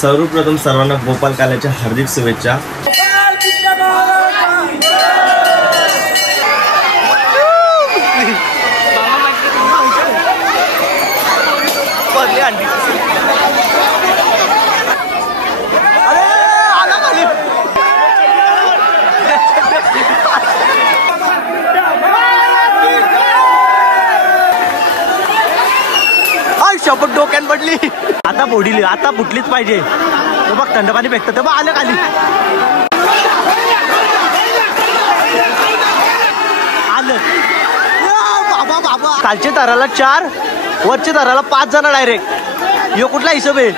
सर्वप्रथम सर्वांना गोपाल काल्याच्या हार्दिक शुभेच्छा। शपथ डोक्यान पडली, आता फोडली, आता फुटलीच पाहिजे। तो बघ थंड पाणी फेकतं, ते बघ आलं खाली, आलं बाबा बाबा। खालच्या ताराला 4, वरच्या ताराला 5 जण डायरेक्ट। यो कुठला हिशोब आहे?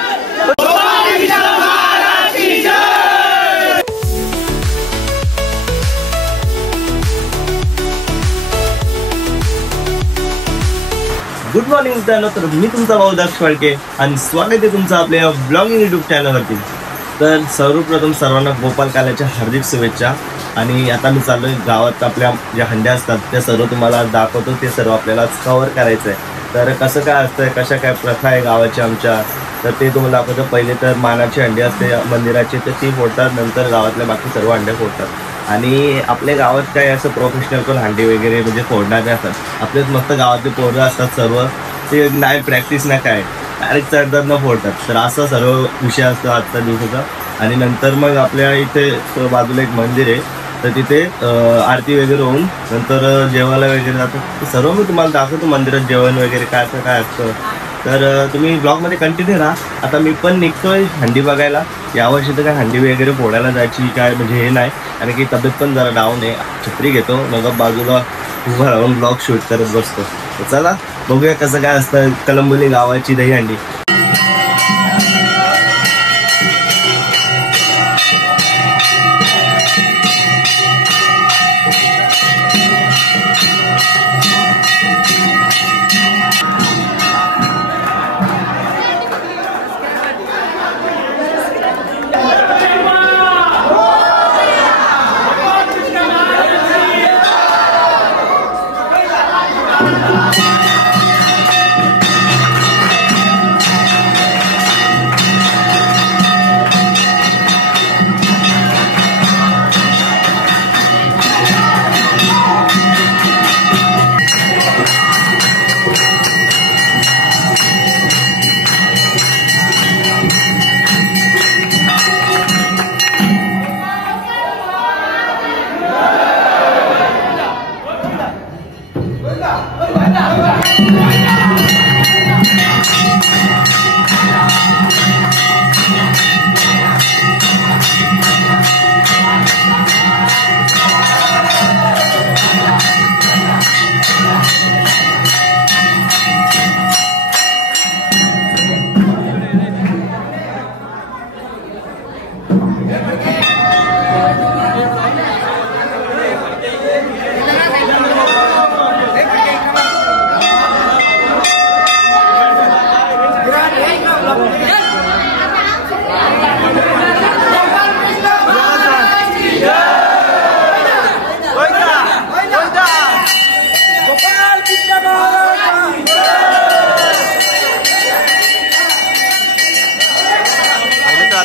गुड मॉर्निंग मित्रांनो, तर मी तुमचा भाऊ दक्ष फाळके आणि स्वागत आहे तुमचं आपल्या ब्लॉगिंग यूट्यूब चॅनलवरती। तर सर्वप्रथम सर्वांना गोपाल काल्याच्या हार्दिक शुभेच्छा। आणि आता मी चाललोय गावात, आपल्या ज्या हंड्या असतात त्या सर्व तुम्हाला दाखवतो, ते सर्व आपल्याला कव्हर करायचं आहे। तर कसं काय असतं, कशा काय प्रथा आहे गावाची आमच्या, तर ते तुम्हाला दाखवतो। पहिले तर मानाची हंडी असते मंदिराची, तर ती फोडतात, नंतर गावातल्या बाकी सर्व हंड्या फोडतात। आणि आपल्या गावात काय असं प्रोफेशनल कोण हंडी वगैरे म्हणजे फोडणारे असतात, आपलेच मस्त गावातले पोरं असतात सर्व, ते नाही प्रॅक्टिस ना काय, डायरेक्ट चढतात न फोडतात। तर असा सर्व विषय असतो आजच्या दिवसाचा। आणि नंतर मग आपल्या इथे बाजूला एक मंदिर आहे, तर तिथे आरती वगैरे होऊन नंतर जेवायला वगैरे जातात। सर्व मी तुम्हाला दाखवतो मंदिरात जेवण वगैरे काय असं काय असतं। तर तुम्ही ब्लॉगमध्ये कंटिन्यू राहा। आता मी पण निघतोय हंडी बघायला। यावर्षी तर काय हंडी वगैरे फोडायला जायची काय म्हणजे हे नाही, आणि की तब्येत पण जरा डाऊन आहे। छत्री घेतो, मग बाजूला उभा राहून ब्लॉग शूट करत बसतो। तर चला बघूया कसं काय असतं कलंबोली गावाची दहीहंडी।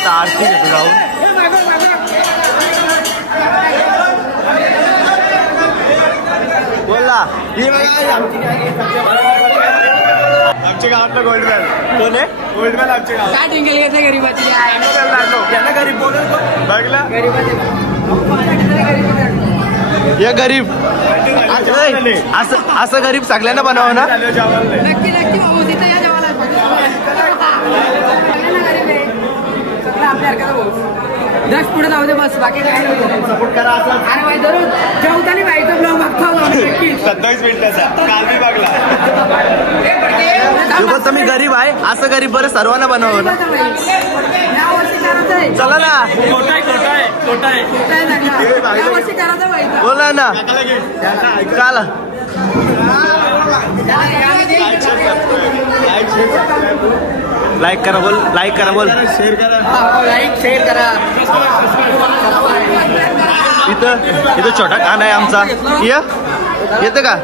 आरती घेतो जाऊन। बोला आमच्या गावातला गोल्डमॅन कोण आहे? गोल्डमॅन आमच्या गावात काय टिंगल घेते गरीबाची, यांना गरीब बोलून बघला या गरीब असं गरीब सगळ्यांना बनवा ना। नक्की नक्की भाऊ, तिथे या जेवायला दक्ष पुढे जाऊ दे बस, बाकी काय सपोर्ट करा। अरे भाई दररोज जेवताना व्हायचं ब्लॉग बघतो 27 मिनिटाचा, काल मी बघला। तुम्ही गरीब आहे, असं गरीब बरं सर्वांना बनवा ना। चला ना, बोला ना, चला लाईक करा, बोल लाईक करा, बोल शेअर करा, लाईक शेअर करा। इथं छोटा कान आहे आमचा, या येतं का?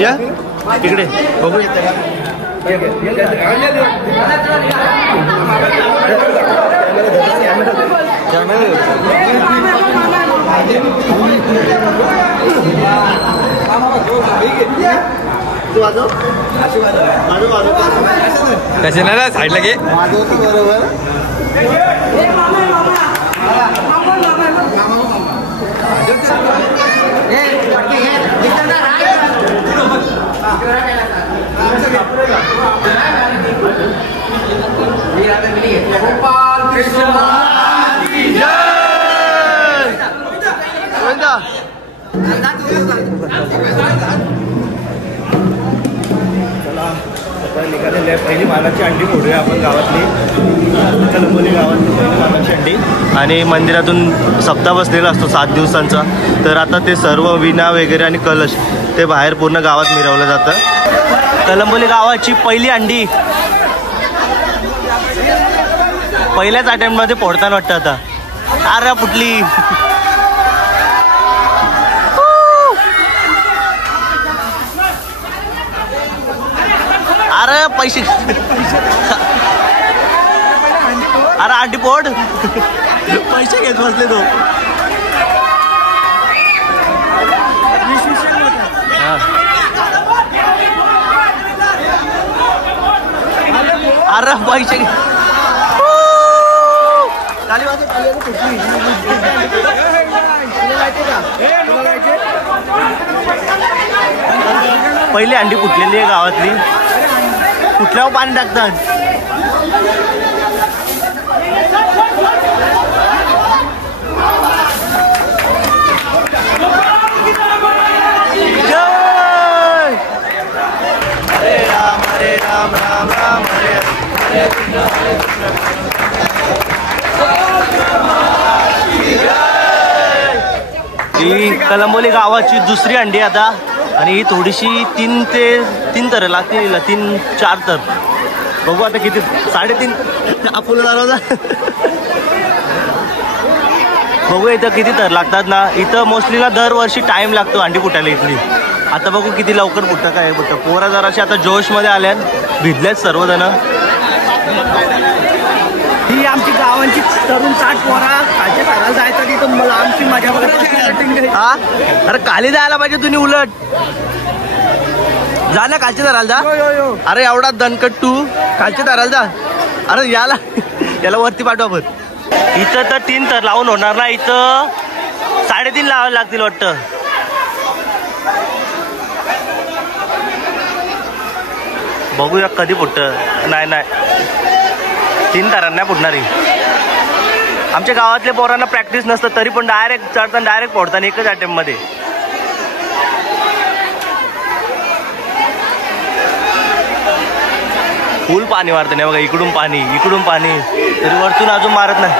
या इकडे बघू, येतं का? कसे नाही साईडला घे. निघालेली आहे पहिली मानाची अंडी फोडूया आपण गावातली. कलंबोली गावातली पहिली मानाची अंडी. आणि मंदिरातून सप्ताह बसलेला असतो 7 दिवसांचा. तर आता ते सर्व विणा वगैरे आणि कलश ते बाहेर पूर्ण गावात मिरवलं जातं. कलंबोली गावाची पहिली अंडी पहिल्याच अटेम्प्टमध्ये फोडताना वाटतं आता. अरे फुटली. अरे पैसे. अरे अंडी फोड. पैसे घेत बसले तो. अरे पैसे. पहिली अंडी फुटलेली आहे गावातली. कुठल्यावर पाणी टाकतात. हरे राम राम राम हरे हरे. ही कलंबोली गावाची दुसरी अंडी आता. आणि ही थोडीशी 3 तर लागतील. 3-4 तर बघू आता किती. 3.5 आपण दरवाजा बघू इथं किती तर लागतात ना. इथं मोस्टलीला दरवर्षी टाइम लागतो अंडी फुटायला इथली. आता बघू किती लवकर फुटतं काय फुटतं. पोरा जराशी आता जोशमध्ये आल्यात भिजल्यात सर्वजण. ही आमची गावांची तरुण 60 पोरा खालच्या सरायला जायचं तिथं मला आमची मजा बघत. हा अरे खाली जायला पाहिजे तुम्ही. उलट जा ना खालच्या दराला जा. अरे एवढा दणकट तू खालच्या दराला जा. अरे याला वरती पाठवा. पण इथं तर 3 तर लावून होणार ना. इथं 3.5 लावायला लागतील वाटतं. बघूया कधी फुटतं. नाही 3 तारांना नाही फुटणारी. आमच्या गावातल्या पोरांना प्रॅक्टिस नसतं तरी पण डायरेक्ट चढताना डायरेक्ट फोडताना एकच अटेम्प्टमध्ये. फुल पाणी मारतं नाही बघा. इकडून पाणी तरी वरतून अजून मारत नाही.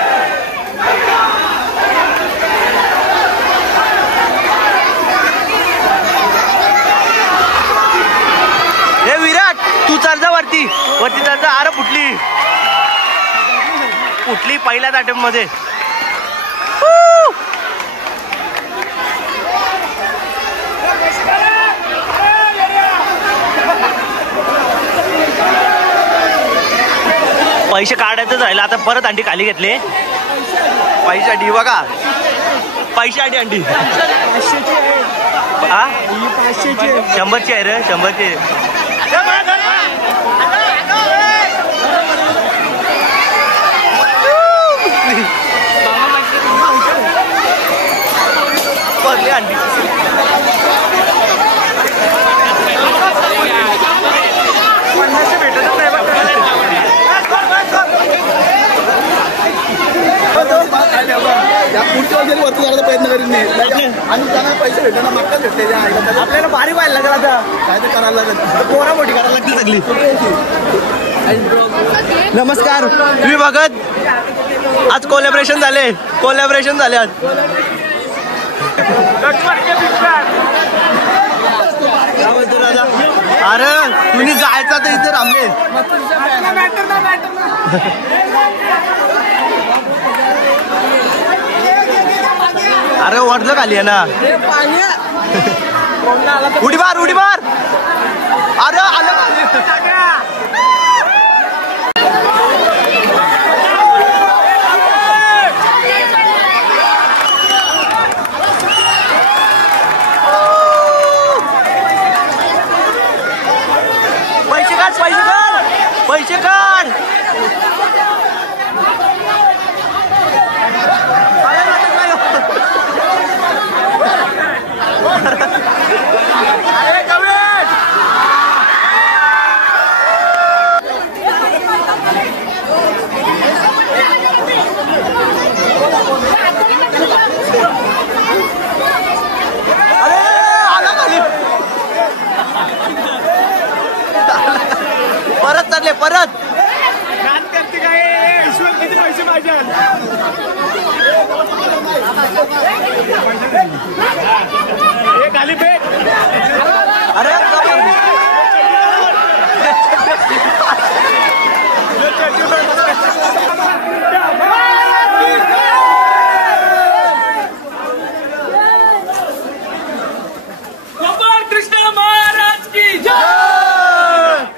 हे विराट तू चढ जा वरती चढ जा. अरे फुटली पहिल्याच अटेम्प्टमध्ये. पैसे काढायचं राहिलं आता. परत अंडी खाली घेतले. पैशासाठी बघा. पैशासाठी अंडी 100ची आहे रे. 100ची. पडली अंडी. वरती जायला प्रयत्न करीन आणि त्यांना पैसे भेटले ना. मक्का भेटले आपल्याला भारी व्हायला लागेल. आता काय ते करायला लागेल. पोरा मोठी करायला लागली सगळी. नमस्कार. तुम्ही बघत आज कोलॅबरेशन झाले आज. अरे तुम्ही जायचं तर इथे थांबले. अरे वरलं खाली आहे ना. उडी मार. अरे आलं परत अरे गोपाल कृष्ण महाराज की जय।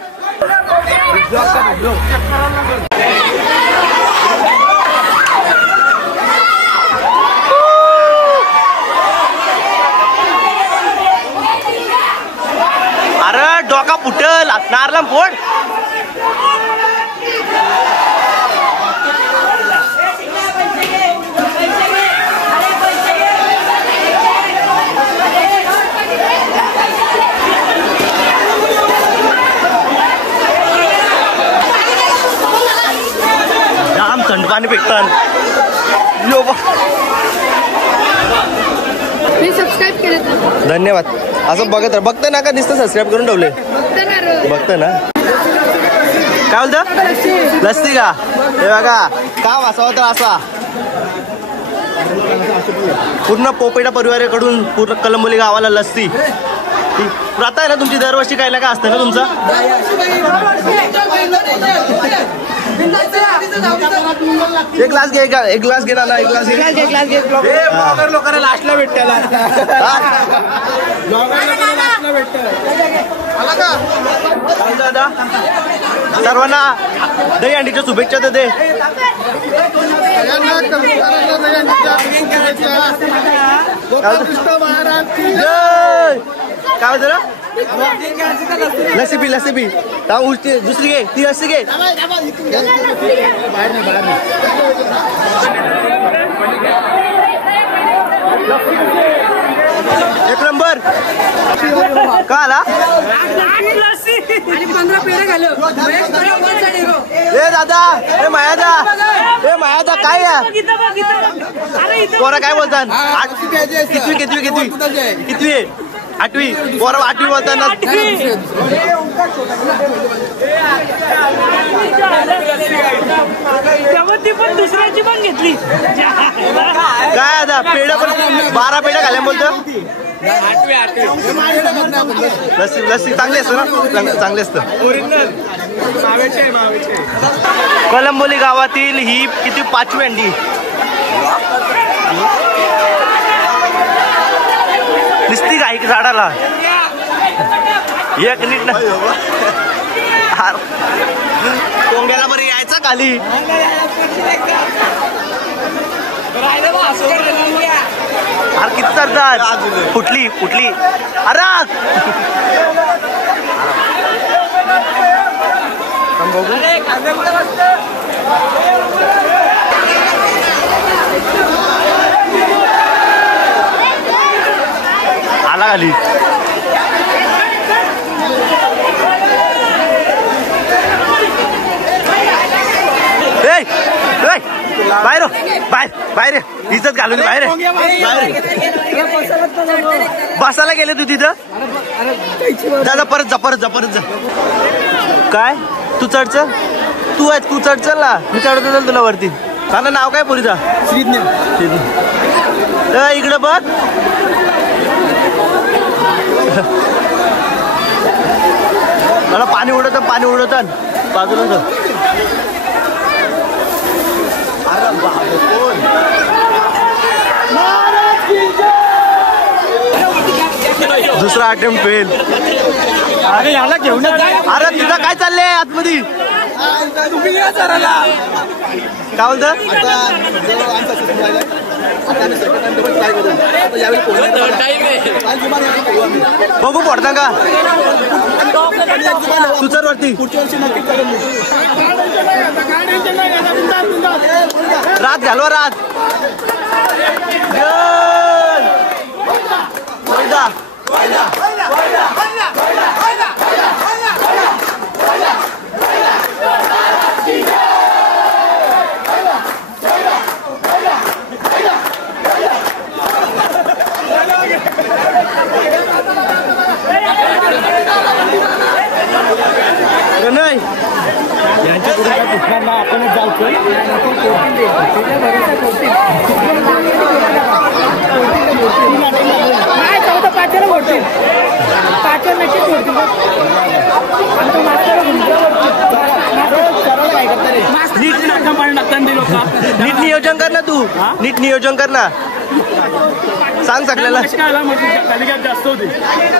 अरे डोका फुटल नारला फोड जाम थंड पाणी पिकतात मी सबस्क्राईब केलं धन्यवाद असं बघतं ना का नुसतं सबस्क्राईब करून ठेवले बघतं ना काय बोलतं लस्सी का हे बघा का वासावा तर असा पूर्ण पोपेटा परिवाराकडून पूर्ण कलंबोली गावाला लस्सी राहताय ना तुमची दरवर्षी काय ना काय असतं ना तुमचं एक ग्लास घे एक ग्लास घे ना एक ग्लास घे लोकांना लास्टला भेटते दादा सर्वांना दही अंडीच्या शुभेच्छा दे काय होतं लस्सी पी दुसरी घे ती लस्सी घे एक नंबर का आला आणि 15 पेढे घालो ए दादा ए मायादा काय पोरा काय बोलतात कितवी आठवी पोरा 8वी बोलताना ती पण दुसऱ्याची पण घेतली काय आता पेढा पण 12 पेढा घाल्या बोलतो लस्सी चांगली असतं ना चांगली असतं कलंबोली गावातील ही किती 5वी अंडी दिसती का एक झाडाला एक नीट ना कोंग्याला बरं यायचं खाली अरे किती चढतात फुटली अरे आला खाली बाहेर इज्जत घालून बाहेर बसायला गेले तू तिथं दादा परत जा काय तू चढचल तू चढचल ना मी चढत तुला वरती मला नाव काय पुरीचा इकडं बघ मला पाणी उडत बाजूला दुसरा अटेम्प्ट फेल अरे याला घेऊन अरे तुझा काय चाललंय आतमध्ये तुम्ही काय बोलतं बघू पडता का तू चल वरती रात घालवा रात नाही नाही 14-5 फोडतील 5 नक्कीच फोडतील नीट नियोजन कर ना तू नीट नियोजन कर ना सांग सगळ्याला जास्त होते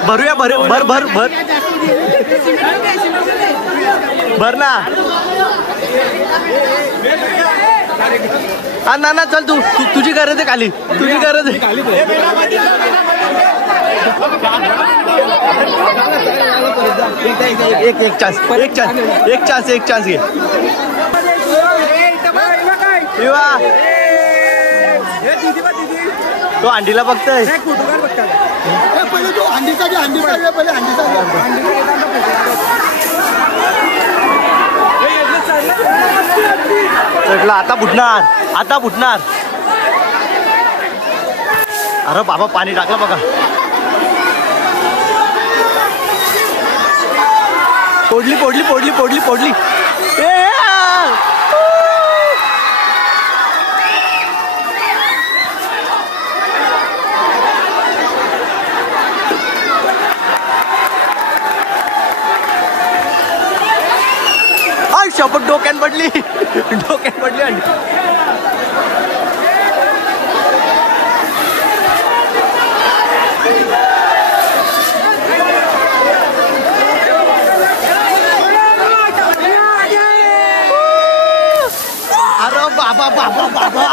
भरूया भर भर भर भर भर ना ना ना चल तू तुझी गरज आहे खाली तुझी गरज आहे एक चान्स घे तो अंडीला बघतोय चढला आता फुटणार अरे बाबा पाणी टाकलं बघा फोडली शपथ डोक्यात पडली अंडी अरे बाबा बाजूला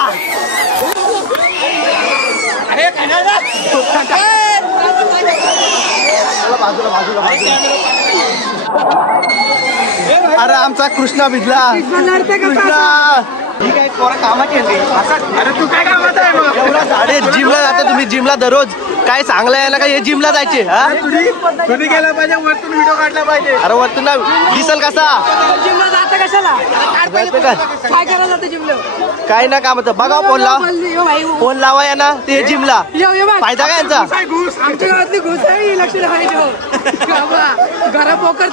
अरे आमचा कृष्णा भिजला कृष्णा ही काय पोरा कामाची अरे तू काय कामाचा आहे अरे जिमला जाता तुम्ही जिमला दररोज काय चांगलं यायला काय हे जिमला जायचे तुम्ही गेला पाहिजे वरतून व्हिडिओ काढला पाहिजे अरे वरतून ना दिसल कसा जिमला जाता कशाला काय करायला जातं जिमला काय ना कामाचं बघा फोन लावा या ना ते जिमला फायदा काय यांचा आमच्या गावातली घुस आहे लक्ष घरा पोकर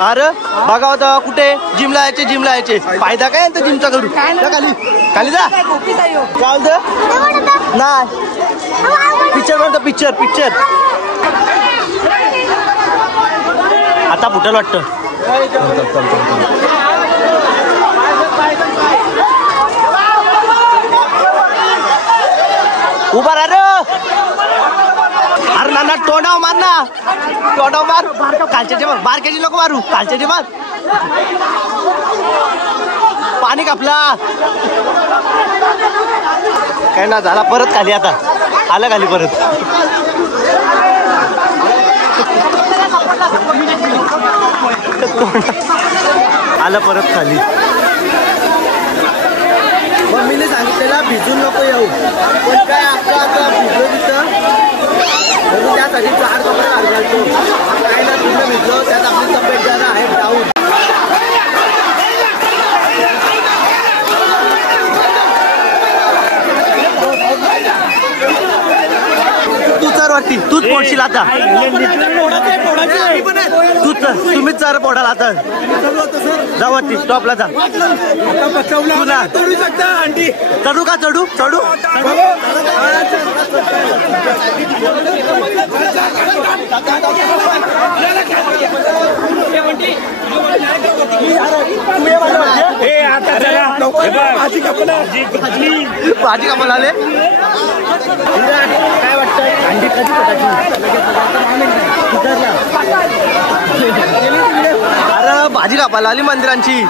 अरे बघा होता कुठे जिमला यायचे फायदा काय यांचा जिमचा करू खाली जा काय नाही पिक्चर म्हणतो पिक्चर आता फुटल वाटतं उभा राहा अरे नाना तोंडाव मार कालच्याचे मार बारक्याची नको मारू कालच्याचे मार पाणी कापला काय ना झाला परत खाली आता आलं खाली परत आलं परत खाली मम्मीने सांगितलेला भिजून नको येऊ पण काय आता भिजलो तिथं त्यासाठी 4 कपडे घालतो काय ना पूर्ण भिजलो त्यात आपली तब्येत जरा आहे डाऊन तूच पोडशील आता तुम्हीच चार पोडाल आता जा वरती टॉपला जा चढू का चढू भाजी कापायला आले काय वाटतं अंडी कधी अरे भाजी कापायला आली मंदिरातली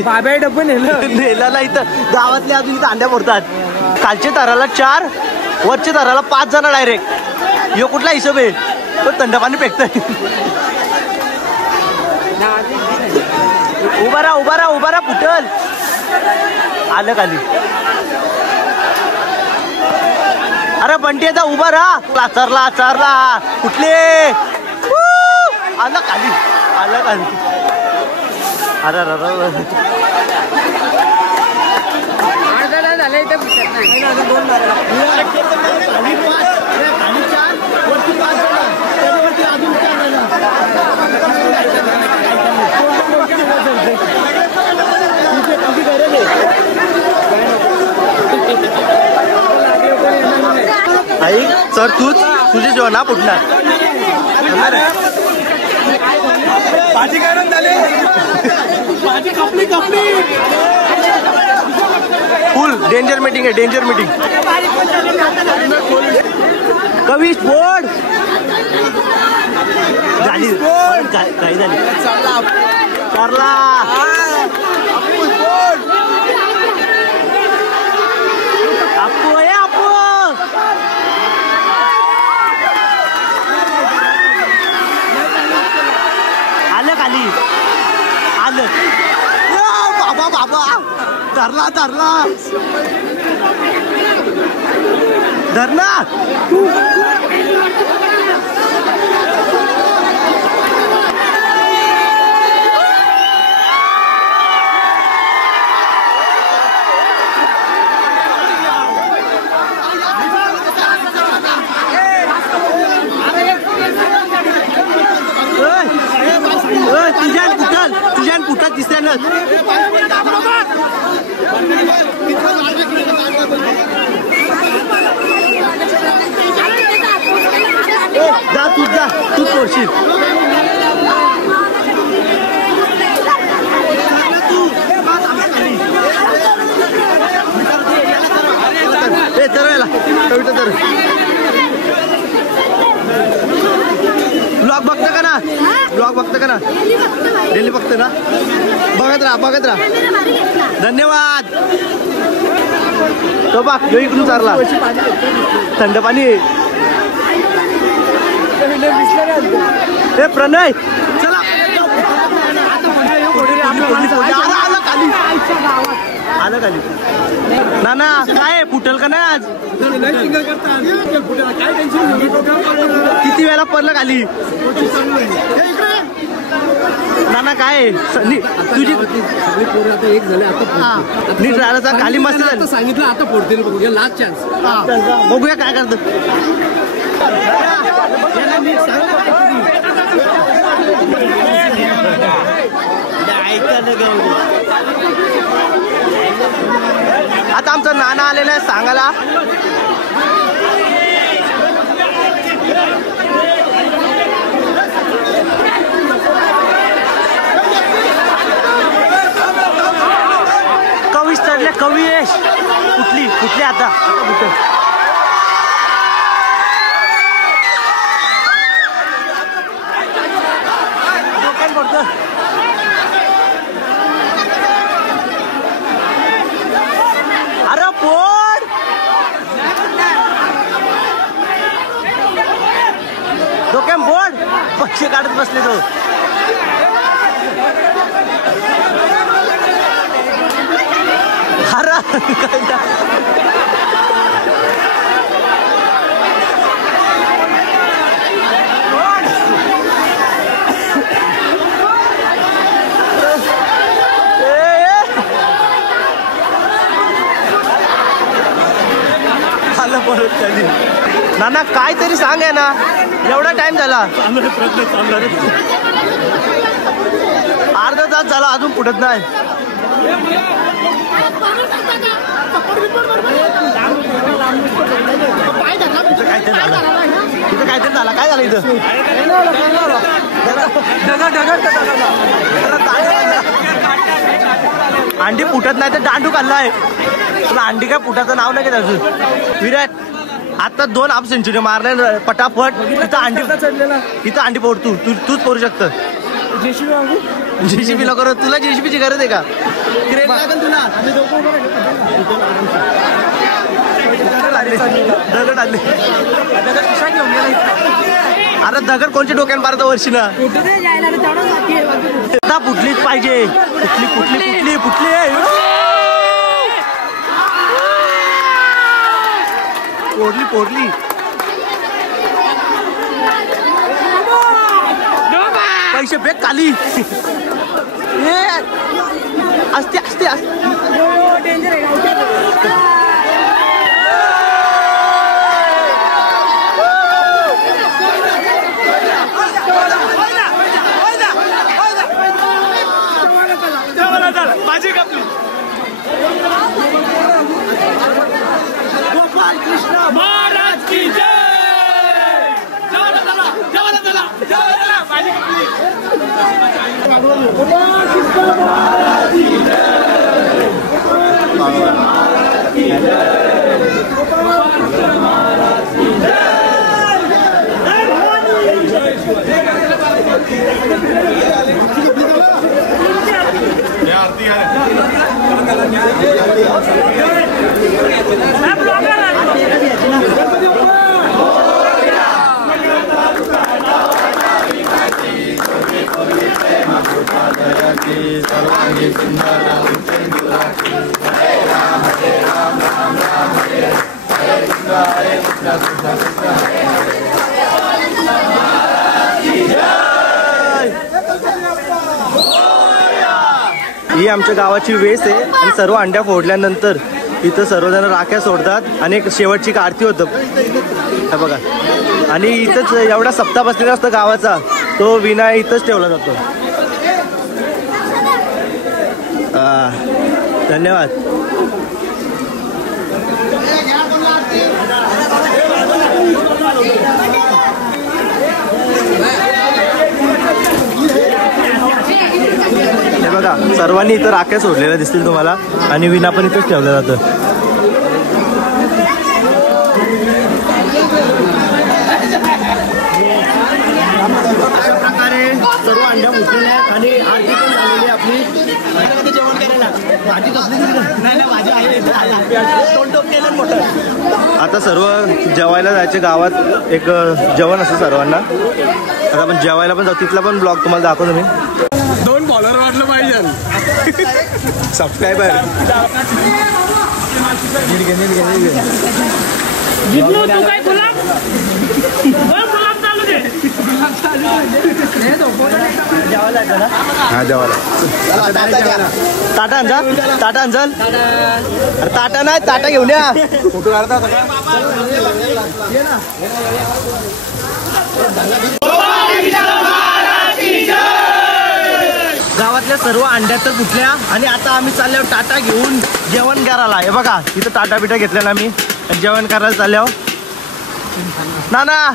बाबा डब्बा नेला इथं गावातले अजून इथं अंड्या फोडतात कालच्या ताराला 4 वरच्या ताराला 5 जण डायरेक्ट यो कुठला हिशोब आहे तो थंड पाणी फेकतोय उभा राहा फुटल आलं खाली अरे बंटीचा उभा राहा लाचारला कुठले आलं खाली अरे झालं इथे सर तुझे जेवण ना फुटणार. भाजी काय झाली भाजी कपली फुल डेंजर मीटिंग आहे डेंजर मीटिंग. कवी स्फोट झाली काही झाली चारला आपू आहे आपू आलं खाली आलं बाबा बाबा धरला धरणा तुझ्यान कुठं दिसल्यानं जा तूच सोडशील. ब्लॉग बघतं का ना डेली बघतं ना बघत राहा धन्यवाद. तो बघ यो इकडून चालला थंड पाणी. हे प्रणय चला आलं खाली नाना काय फुटल का नाही आज किती वेळा पडलं खाली नाना काय तुझी एक झाले आता नीट राहिलं खाली मस्त झालं सांगितलं आता फोडतील बघूया लास्ट चान्स बघूया काय करत. आता आमचं नाना आलेलं आहे सांगायला. कवी चढले कवियेश कुठली आता कुठं अरे पोड डोक्याम बोर्ड पक्षी काढत बसले तो. अरे नाना काय तरी सांग आहे ना एवढा टाइम झाला अर्धा तास झाला अजून फुटत नाही. इथं काहीतरी झालं काय झालं इथं अंडी फुटत नाही तर दांडू खाल्लाय तुला. अंडी काय फुटाचं नाव नाही घेत अजून. विराट आता 2 हाफ सेंचुरी मारल्या पटापट. इथं अंडी फोड तूच फोडू शकतं. जेसीबी ला करू तुला जेसीबीची गरज आहे का क्रेट लागेल तुला. दगड आले अरे दगड कोणच्या डोक्यात मारता वर्षी ना फुटलीच पाहिजे. फुटली पोडली पैसे बेक खाली असते माझी कापली गोपाल कृष्ण महाराज की जय. ही आमच्या गावाची वेस आहे आणि सर्व अंड्या फोडल्यानंतर इथं सर्वजण राख्या सोडतात आणि एक शेवटची आरती होतं हे बघा. आणि इथंच एवढा सप्ताह बसलेला असतो गावाचा, तो विना इथंच ठेवला जातो. धन्यवाद. हे बघा सर्वांनी इथं राख्या सोडलेल्या दिसतील तुम्हाला आणि विना पण इथंच ठेवलं जातं. प्रकारे सर्व अंड्या मुकलेल्या आहेत आणि आरती पण झालेली आपली. जेवण करायला भाजी कसली भाजी आहे मोठं. आता सर्व जेवायला जायचे गावात एक जेवण असतं सर्वांना. आता आपण जेवायला पण जाऊ, तिथला पण ब्लॉग तुम्हाला दाखवतो मी. 2 फॉलोअर वाटलं पाहिजे सबस्क्रायबर जितलो तू काय गुलाब गुलाब चालू दे. हा जेवायला ताटा आणजाल, ताटा आणजाल. अरे ताटा नाही, ताटा घेऊन या. फोटो काढता गावातल्या सर्व अंड्या तर फुटल्या आणि आता आम्ही चाललो टाटा घेऊन जेवण करायला. हे बघा इथं टाटा बिटा घेतलेला आम्ही जेवण करायला चाललो. ना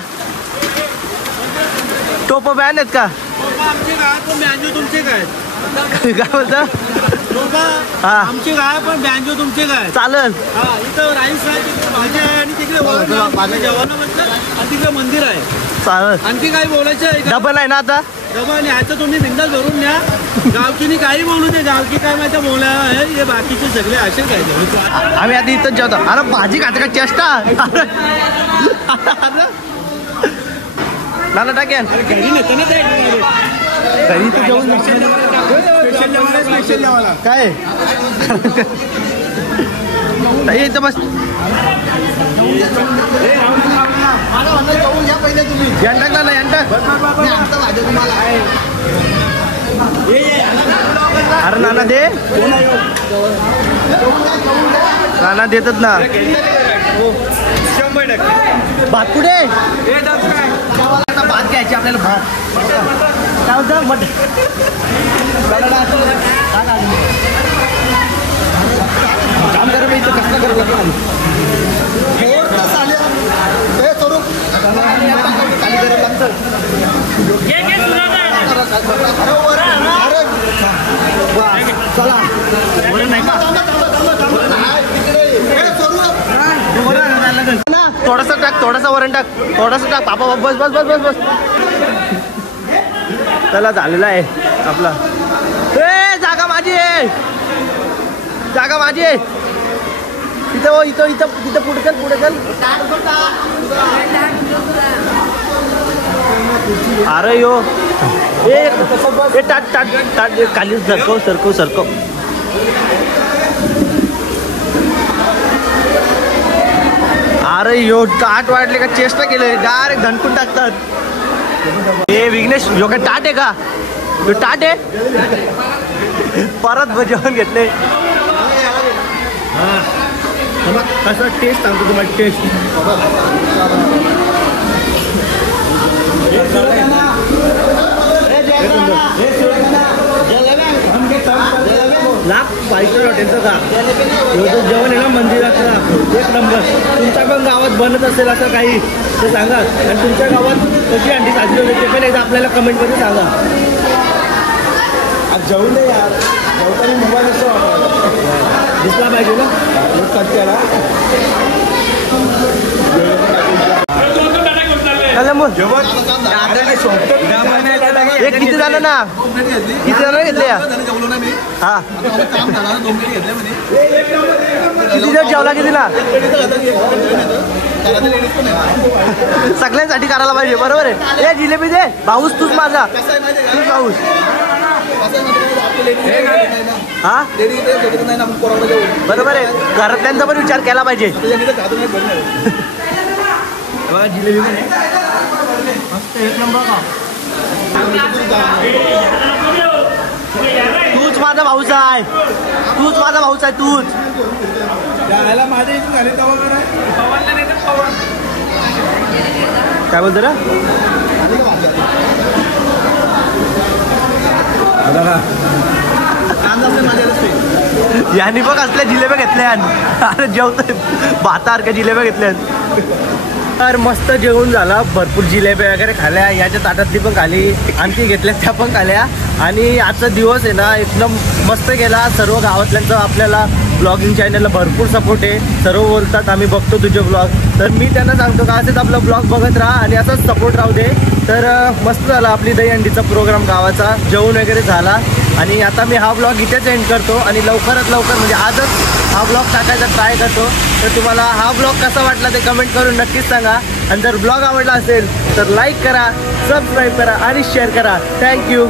टोप बॅन आहेत का? तुमचे काय काय बोलता? हा आमचे काय पण बँजो तुमचे काय चालेल. इथं राईस आहे, तिकडे भाजी आहे आणि तिकडे जेवणाबद्दल आणि तिकडे मंदिर आहे. चालेल. आणखी काही बोलायचं आहे का? डबल आहे ना आता? डबा न्यायचं तुम्ही बिंदास भरून न्या. गावकीनी काही बोलू दे, गावकी काय माहिती बोला आहे हे बाकीचे सगळे असे काय. आम्ही आता इथंच जेवतो. अरे भाजी खाते का चेष्टा? नाना टाकेन घरी नेते ना ते घरी तर जेवण काय इथं बस. यांटाक ना यांटाक. अरे नाना दे, नाना देतात ना. भात कुठे? भात घ्यायचे आपल्याला. भात काय होतं मट काम करा इथं कसं करावं लागतं. थोडासा टाक, थोडासा वरण टाक, थोडासा टाक. पापा बस बस बस बस बस. त्याला झालेला आहे आपला. ए जागा माझी आहे, जागा माझी आहे. इथं इथं इथं तिथं पुढे चल, पुढे चल. अरे यो ए टाट टाट टाट खाली सरकव सरकव सरकव. अरे यो टाट वाढले का चेष्टा केले डायरेक्ट धनकून टाकतात. हे विघ्नेश यो काय टाट आहे का? यो टाट आहे. परत जेवण घेतले. कसं टेस्ट सांगतो तुम्हाला टेस्ट. लाभ फाईव्ह स्टार हॉटेलचं का जेवण आहे ना मंदिराचं एक नंबर. तुमच्या पण गावात बनत असेल असं काही ते सांगा. आणि तुमच्या गावात कशी अंडी साजरी होते ते पण एकदा आपल्याला कमेंटमध्ये सांगा. जेवू नये यार, जेवताना मोबाईल असं दिसला पाहिजे ना कट्ट्याला. चला मग जेवण एक किती झालं ना, किती जण घेतले या? जेवलो ना मी हा काम झाला 2 मिनिट घेतले म्हणे. किती जण जेवला किती ना? सगळ्यांसाठी करायला पाहिजे बरोबर आहे. ए जिलेबी दे भाऊस तूच माझा, तूच भाऊस. हा बरोबर आहे, घरातल्यांचा पण विचार केला पाहिजे. जिलेबी पण आहे मस्त एक नंबर का. तूच माझा भाऊच आहे, तूच माझा भाऊच आहे, तूच. माझ्या इथून झाले काय बोलतो रे? यांनी बघ असल्या जिलेब्या घेतल्या. अरे जेवतोय भातासारख्या जिलेब्या घेतल्या. तर मस्त जेवण झाला, भरपूर जिलेब्या वगैरे खाल्या. याच्या ताटातली पण खाली, आणखी घेतल्या त्या पण खाल्या. आणि आजचा दिवस आहे ना एकदम मस्त गेला. सर्व गावातल्यांचं आपल्याला ब्लॉगिंग चॅनलला भरपूर सपोर्ट आहे. सर्व बोलतात आम्ही बघतो तुझे ब्लॉग. तर मी त्यांना सांगतो का असेच आपलं ब्लॉग बघत राहा आणि असाच सपोर्ट राहू दे. तर मस्त झाला आपली दहीहंडीचा प्रोग्राम गावाचा. जेवण वगैरे झाला आणि आता मी हा ब्लॉग इथेच एंड करतो. आणि लवकरात लवकर म्हणजे आजच हा ब्लॉग टाकायचा ट्राय करतो. तर तुम्हाला हा ब्लॉग कसा वाटला ते कमेंट करून नक्कीच सांगा. आणि जर ब्लॉग आवडला असेल तर लाईक करा, सबस्क्राईब करा आणि शेअर करा. थँक्यू.